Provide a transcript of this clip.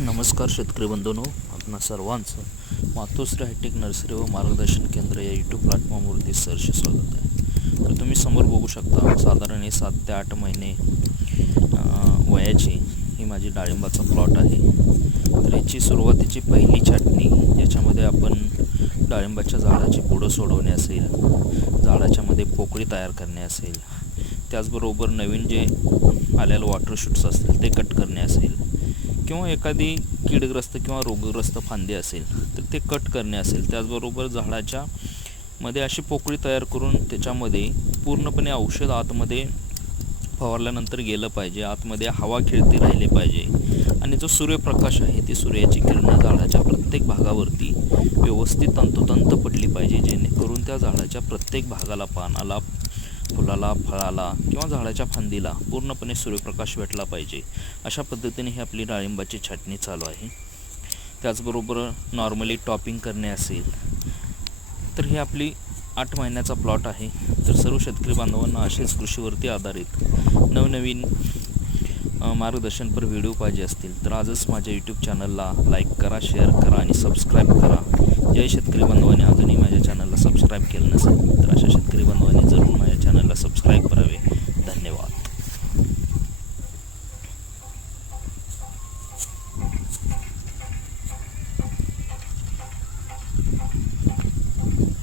नमस्कार शेतकरी बंधूनो आपणा सर्वांचं मातोश्री हायटेक नर्सरी व मार्गदर्शन केंद्र या यूट्यूब प्लॅटफॉर्मवरती सरचे स्वागत आहे. तर तुम्ही समोर बघू शकता साधारण हे सात ते आठ महिने वयाची ही माझी डाळिंबाचा प्लॉट आहे. तर याची सुरुवातीची पहिली छाटणी ज्याच्यामध्ये आपण डाळिंबाच्या झाडाची पुढं सोडवणे असेल झाडाच्यामध्ये पोकळी तयार करणे असेल त्याचबरोबर नवीन जे आलेलं वॉटर शूट्स असतील ते कट करणे असेल किंवा एखादी कीडग्रस्त किंवा रोगग्रस्त फांदी असेल तर ते कट करणे असेल. त्याचबरोबर झाडाच्या मध्ये अशी पोकळी तयार करून त्याच्यामध्ये पूर्णपणे औषध आतमध्ये फवारल्यानंतर गेलं पाहिजे. आतमध्ये हवा खेळती राहिले पाहिजे. आणि जो सूर्यप्रकाश आहे ती सूर्याची किरणं झाडाच्या प्रत्येक भागावरती व्यवस्थित तंतोतंत पडली पाहिजे जेणेकरून त्या झाडाच्या प्रत्येक भागाला पानाला फुलाला फळाला किंवा झाडाच्या फांदीला पूर्णपणे सूर्यप्रकाश भेटला पाहिजे. अशा पद्धतीने ही आपली डाळिंबाची छाटणी चालू आहे. त्याचबरोबर नॉर्मली टॉपिंग करणे असेल तर ही आपली आठ महिन्याचा प्लॉट आहे. तर सर्व शेतकरी बांधवांना असेच कृषीवरती आधारित नवनवीन मार्गदर्शनपर व्हिडिओ पाहिजे असतील तर आजच माझ्या यूट्यूब चॅनलला लाईक करा शेअर करा आणि सबस्क्राईब करा. जय शेतकरी बांधवांनी. अजूनही माझ्या चॅनल